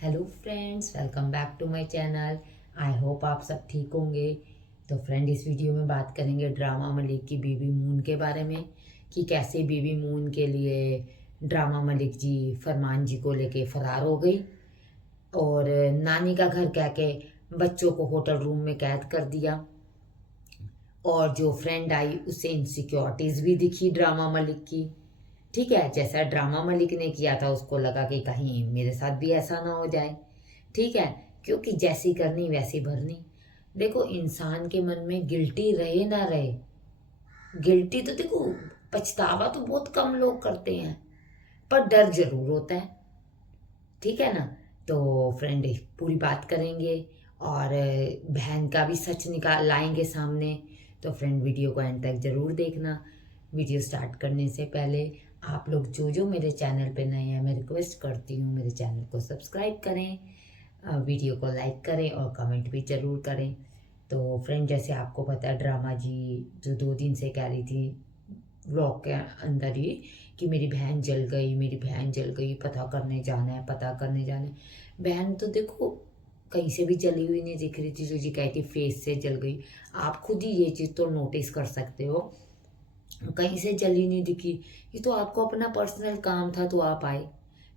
Hello friends, welcome back to my channel. I hope आप सब ठीक होंगे। तो फ्रेंड, इस वीडियो में बात करेंगे ड्रामा मलिक की बेबी मून के बारे में कि कैसे बेबी मून के लिए ड्रामा मलिक जी फरमान जी को लेके फरार हो गई और नानी का घर कह के बच्चों को होटल रूम में कैद कर दिया। और जो फ्रेंड आई उसे इनसिक्योरिटीज़ भी दिखी ड्रामा मलिक की। ठीक है, जैसा ड्रामा मलिक ने किया था उसको लगा कि कहीं मेरे साथ भी ऐसा ना हो जाए। ठीक है, क्योंकि जैसी करनी वैसी भरनी। देखो, इंसान के मन में गिल्टी रहे ना रहे, गिल्टी तो देखो, पछतावा तो बहुत कम लोग करते हैं, पर डर जरूर होता है। ठीक है ना। तो फ्रेंड, पूरी बात करेंगे और बहन का भी सच निकाल लाएंगे सामने। तो फ्रेंड, वीडियो को एंड तक ज़रूर देखना। वीडियो स्टार्ट करने से पहले आप लोग जो जो मेरे चैनल पे नए हैं, मैं रिक्वेस्ट करती हूँ मेरे चैनल को सब्सक्राइब करें, वीडियो को लाइक करें और कमेंट भी ज़रूर करें। तो फ्रेंड, जैसे आपको पता है, ड्रामा जी जो 2 दिन से कह रही थी व्लॉग के अंदर ही कि मेरी बहन जल गई, मेरी बहन जल गई, पता करने जाना है, पता करने जाना है। बहन तो देखो कहीं से भी जली हुई नहीं दिख रही थी, जो जी कहती फेस से जल गई। आप खुद ही ये चीज़ तो नोटिस कर सकते हो, कहीं से जली नहीं दिखी। ये तो आपको अपना पर्सनल काम था तो आप आए।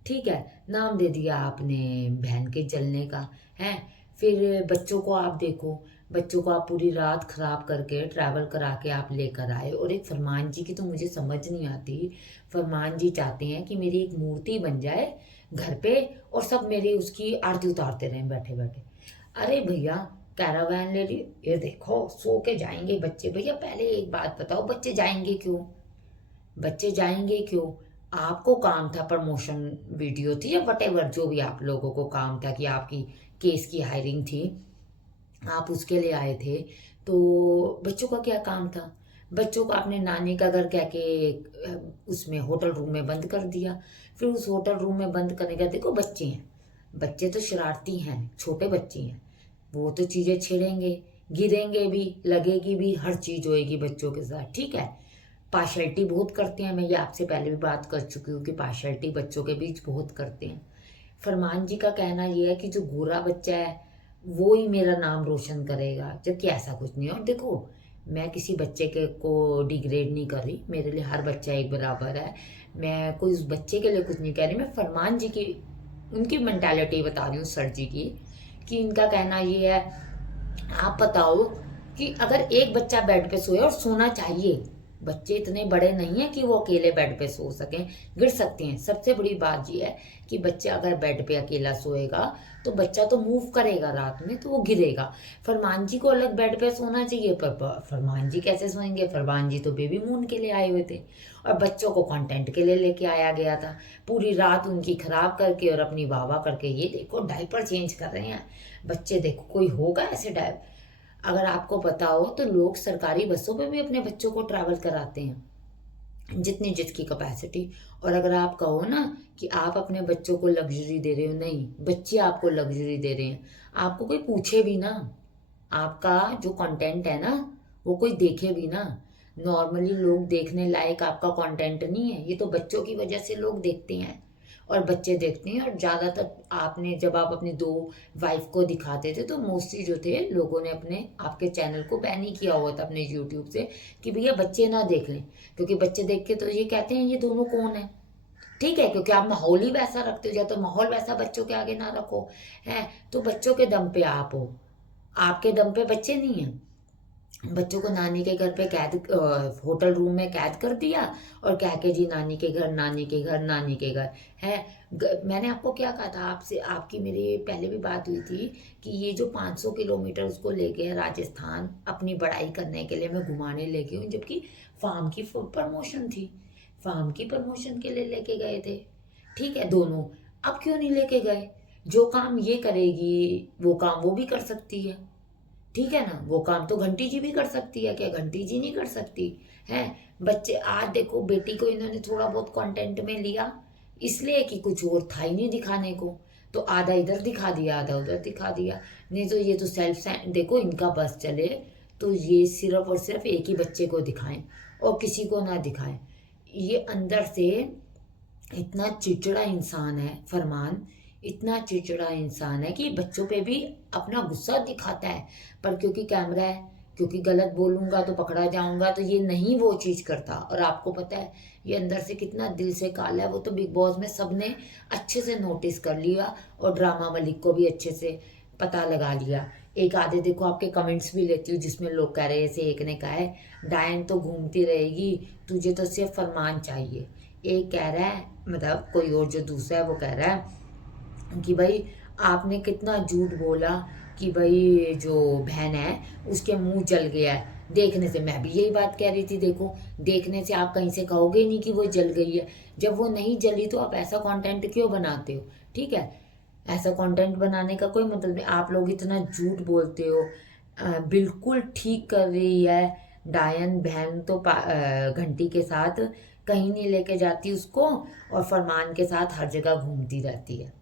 ठीक है, नाम दे दिया आपने बहन के जलने का है। फिर बच्चों को आप देखो, बच्चों को आप पूरी रात खराब करके ट्रैवल करा के आप लेकर आए। और एक फरमान जी की तो मुझे समझ नहीं आती। फरमान जी चाहते हैं कि मेरी एक मूर्ति बन जाए घर पे और सब मेरी उसकी आरती उतारते रहें बैठे बैठे। अरे भैया, कैरावैन ले ली, ये देखो सो के जाएंगे बच्चे। भैया पहले एक बात बताओ, बच्चे जाएंगे क्यों? बच्चे जाएंगे क्यों? आपको काम था, प्रमोशन वीडियो थी या वटेवर, जो भी आप लोगों को काम था कि आपकी केस की हायरिंग थी, आप उसके लिए आए थे। तो बच्चों का क्या काम था? बच्चों को आपने नानी का घर कह के उसमें होटल रूम में बंद कर दिया। फिर उस होटल रूम में बंद करने का, देखो बच्चे हैं, बच्चे तो शरारती हैं, छोटे बच्चे हैं, वो तो चीज़ें छेड़ेंगे, गिरेंगे भी, लगेगी भी, हर चीज़ होएगी बच्चों के साथ। ठीक है, पार्शलिटी बहुत करते हैं, मैं ये आपसे पहले भी बात कर चुकी हूँ कि पार्शलिटी बच्चों के बीच बहुत करते हैं। फरमान जी का कहना ये है कि जो गोरा बच्चा है वो ही मेरा नाम रोशन करेगा, जबकि ऐसा कुछ नहीं है। और देखो, मैं किसी बच्चे के को डिग्रेड नहीं कर रही, मेरे लिए हर बच्चा एक बराबर है। मैं कोई उस बच्चे के लिए कुछ नहीं कह रही, मैं फरमान जी की उनकी मेंटालिटी बता रही हूँ, सर जी की, कि इनका कहना ये है। आप बताओ कि अगर एक बच्चा बेड पे सोए, और सोना चाहिए, बच्चे इतने बड़े नहीं है कि वो अकेले बेड पे सो सकें, गिर सकते हैं। सबसे बड़ी बात ये है कि बच्चा अगर बेड पे अकेला सोएगा तो बच्चा तो मूव करेगा रात में, तो वो गिरेगा। फरमान जी को अलग बेड पे सोना चाहिए, पर फरमान जी कैसे सोएंगे? फरमान जी तो बेबी मून के लिए आए हुए थे और बच्चों को कंटेंट के लिए लेके आया गया था। पूरी रात उनकी खराब करके और अपनी वाह वाह करके, ये देखो डायपर चेंज कर रहे हैं बच्चे। देखो, कोई होगा ऐसे डायपर? अगर आपको पता हो तो लोग सरकारी बसों पे भी अपने बच्चों को ट्रैवल कराते हैं, जितनी जिसकी कैपेसिटी। और अगर आप कहो ना कि आप अपने बच्चों को लग्जरी दे रहे हो, नहीं, बच्चे आपको लग्जरी दे रहे हैं। आपको कोई पूछे भी ना, आपका जो कंटेंट है ना, वो कोई देखे भी ना। नॉर्मली लोग देखने लायक आपका कंटेंट नहीं है, ये तो बच्चों की वजह से लोग देखते हैं। और बच्चे देखते हैं, और ज़्यादातर आपने जब आप अपनी 2 वाइफ को दिखाते थे तो मोस्टली जो थे लोगों ने अपने आपके चैनल को बैन ही किया हुआ था अपने यूट्यूब से कि भैया बच्चे ना देख लें, क्योंकि बच्चे देख के तो ये कहते हैं ये दोनों कौन है। ठीक है, क्योंकि आप माहौल ही वैसा रखते हो, या तो माहौल वैसा बच्चों के आगे ना रखो। है तो बच्चों के दम पे आप हो, आपके दम पे बच्चे नहीं हैं। बच्चों को नानी के घर पे कैद, होटल रूम में कैद कर दिया और कह के जी नानी के घर, नानी के घर, नानी के घर है। मैंने आपको क्या कहा था, आपसे आपकी मेरी पहले भी बात हुई थी कि ये जो 500 किलोमीटर उसको लेके है राजस्थान अपनी बड़ाई करने के लिए, मैं घुमाने लेके हूँ, जबकि फार्म की प्रमोशन थी, फार्म की प्रमोशन के लिए लेके गए थे। ठीक है, दोनों। अब क्यों नहीं लेके गए? जो काम ये करेगी वो काम वो भी कर सकती है। ठीक है ना, वो काम तो घंटी जी भी कर सकती है, क्या घंटी जी नहीं कर सकती? है। बच्चे आज देखो, बेटी को इन्होंने थोड़ा बहुत कंटेंट में लिया, इसलिए कि कुछ और था ही नहीं दिखाने को, तो आधा इधर दिखा दिया, आधा उधर दिखा दिया। नहीं तो ये तो सेल्फ, देखो इनका बस चले तो ये सिर्फ और सिर्फ एक ही बच्चे को दिखाएं और किसी को ना दिखाएं। ये अंदर से इतना चिड़चिड़ा इंसान है फरमान, इतना चिड़चिड़ा इंसान है कि बच्चों पे भी अपना गुस्सा दिखाता है, पर क्योंकि कैमरा है, क्योंकि गलत बोलूंगा तो पकड़ा जाऊंगा, तो ये नहीं वो चीज़ करता। और आपको पता है ये अंदर से कितना दिल से काला है, वो तो बिग बॉस में सबने अच्छे से नोटिस कर लिया, और ड्रामा मलिक को भी अच्छे से पता लगा लिया। एक आधे देखो आपके कमेंट्स भी लेती हूँ, जिसमें लोग कह रहे हैं, जैसे एक ने कहा है डायन तो घूमती रहेगी, तुझे तो सिर्फ फरमान चाहिए। एक कह रहा है, मतलब कोई और जो दूसरा है वो कह रहा है कि भाई आपने कितना झूठ बोला कि भाई जो बहन है उसके मुंह जल गया है। देखने से मैं भी यही बात कह रही थी, देखो देखने से आप कहीं से कहोगे ही नहीं कि वो जल गई है। जब वो नहीं जली तो आप ऐसा कंटेंट क्यों बनाते हो? ठीक है, ऐसा कंटेंट बनाने का कोई मतलब नहीं। आप लोग इतना झूठ बोलते हो। बिल्कुल ठीक कर रही है डायन बहन तो घंटी के साथ कहीं नहीं लेके जाती उसको, और फरमान के साथ हर जगह घूमती रहती है।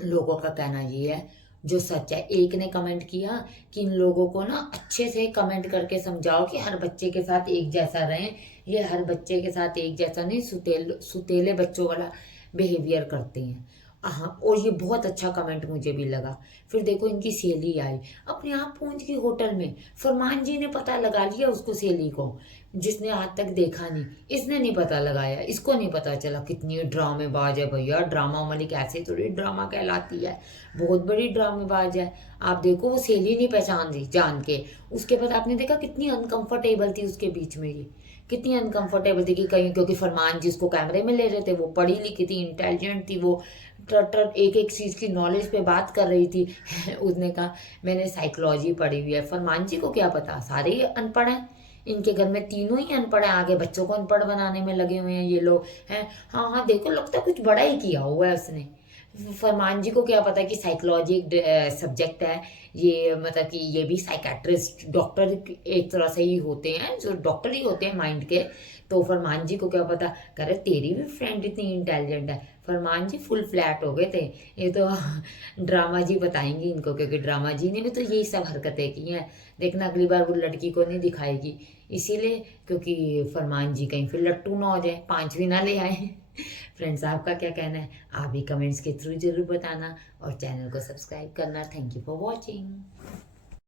लोगों का कहना ये है जो सच है। एक ने कमेंट किया कि इन लोगों को ना अच्छे से कमेंट करके समझाओ कि हर बच्चे के साथ एक जैसा रहें। ये हर बच्चे के साथ एक जैसा नहीं, सुतेले बच्चों वाला बिहेवियर करते हैं। हाँ, और ये बहुत अच्छा कमेंट मुझे भी लगा। फिर देखो इनकी सहेली आई अपने आप पहुंच गई होटल में, फरमान जी ने पता लगा लिया उसको, सहेली को, जिसने आज तक देखा नहीं, इसने नहीं पता लगाया, इसको नहीं पता चला। कितनी ड्रामेबाज है भैया, ड्रामा मलिक ऐसे थोड़ी ड्रामा कहलाती है, बहुत बड़ी ड्रामेबाज है। आप देखो वो सहेली नहीं पहचान रही जान के, उसके बाद आपने देखा कितनी अनकंफर्टेबल थी उसके बीच में, ये कितनी अनकंफर्टेबल थी कि कहीं, क्योंकि फरमान जिसको कैमरे में ले रहे थे वो पढ़ी लिखी थी, इंटेलिजेंट थी, वो टर एक एक चीज़ की नॉलेज पे बात कर रही थी। उसने कहा मैंने साइकोलॉजी पढ़ी हुई है। फरमान जी को क्या पता, सारे ही अनपढ़ हैं, इनके घर में तीनों ही अनपढ़ हैं, आगे बच्चों को अनपढ़ बनाने में लगे हुए हैं ये लोग हैं। हाँ हाँ, देखो लगता है कुछ बड़ा ही किया हुआ है उसने। फरमान जी को क्या पता कि साइकोलॉजी एक सब्जेक्ट है, ये मतलब कि ये भी साइकेट्रिस्ट डॉक्टर एक तरह से ही होते हैं, जो डॉक्टर ही होते हैं माइंड के। तो फरमान जी को क्या पता, कह रहे तेरी भी फ्रेंड इतनी इंटेलिजेंट है। फरमान जी फुल फ्लैट हो गए थे। ये तो ड्रामा जी बताएंगी इनको, क्योंकि ड्रामा जी ने भी तो यही सब हरकतें की हैं। देखना अगली बार वो लड़की को नहीं दिखाएगी, इसीलिए क्योंकि फरमान जी कहीं फिर लट्टू ना हो जाए, 5 भी ना ले आए। फ्रेंड्स आपका क्या कहना है, आप भी कमेंट्स के थ्रू जरूर बताना, और चैनल को सब्सक्राइब करना। Thank you for watching.